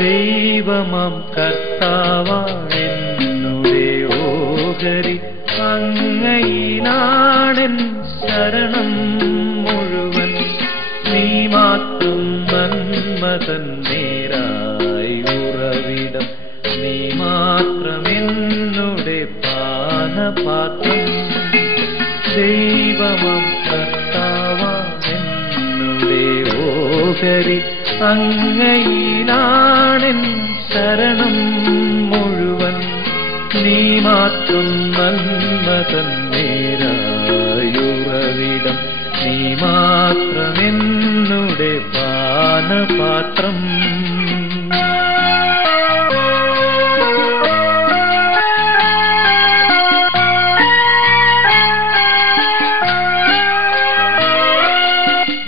ദൈവമാം കർത്താവാണെന്നുടെ ഓഹരി, അങ്ങയിലാണെൻ ശരണം മുഴുവൻ. നീ മാത്രം നന്മതൻ നേരായി ഉറവിടം, നീ മാത്രമെന്നുടെ പാനപാത്രം. ദൈവമാം കർത്താവാണെന്നുടെ ഓഹരി, അങ്ങയിലാണെൻ ശരണം മുഴുവൻ. നീ മാത്രം നന്മതൻ നേരായുറവിടം, നീ മാത്രമെന്നുടെ പാനപാത്രം.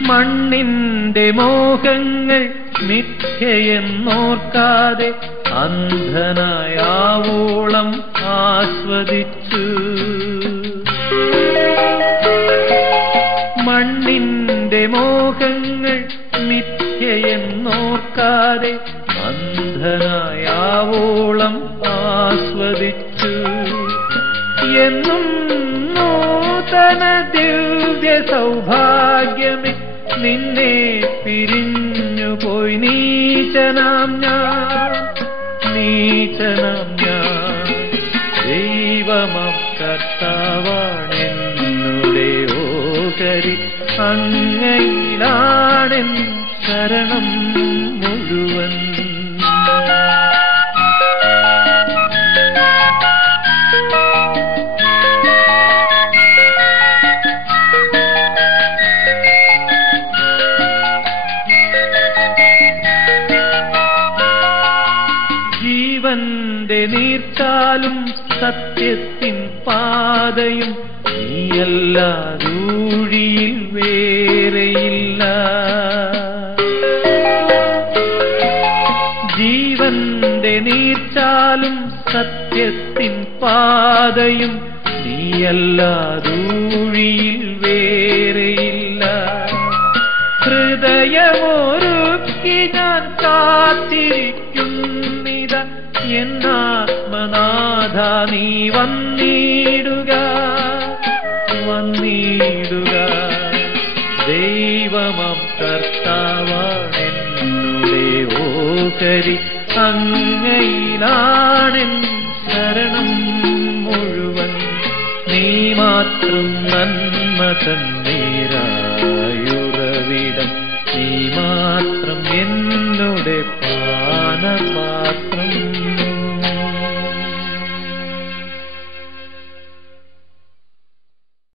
മണ്ണിന്റെ മോഹങ്ങൾ മിഥ്യയെന്നോർക്കാതെ അന്ധനായാവോളം ആസ്വദിച്ചു. മണ്ണിന്റെ മോഹങ്ങൾ മിഥ്യയെന്നോർക്കാതെ അന്ധനായാവോളം ആസ്വദിച്ചു. എന്നും നൂതന ദിവ്യ സൗഭാഗ്യമേ, നിന്നെ പിരിഞ്ഞുപോയി നീചനാം ഞാൻ, നീചനാം ഞാൻ. ദൈവമാം കർത്താവാണെന്നുടെ ഓഹരി, അങ്ങയിലാണെൻ ശരണം മുഴുവൻ. ജീവന്റെ നീർച്ചാലും സത്യത്തിൻ പാതയും, നീയല്ലാതൂഴിയിൽ വേറെയില്ല. ജീവന്റെ നീർച്ചാലും സത്യത്തിൻ പാതയും, നീയല്ലാതൂഴിയിൽ വേറെയില്ല. ഹൃദയമൊരുക്കി ഞാൻ കാത്തിരിക്കുന്നിത, എന്നാത്മനാഥ നീ വന്നിടുക, വന്നിടുക. ദൈവമാം കർത്താവാണെന്നുടെ ഓഹരി, അങ്ങയിലാണെൻ ശരണം മുഴുവൻ. നീ മാത്രം നന്മതൻ നേരായുറവിടം, നീ മാത്രം എന്നുടെ പാനപാത്രം.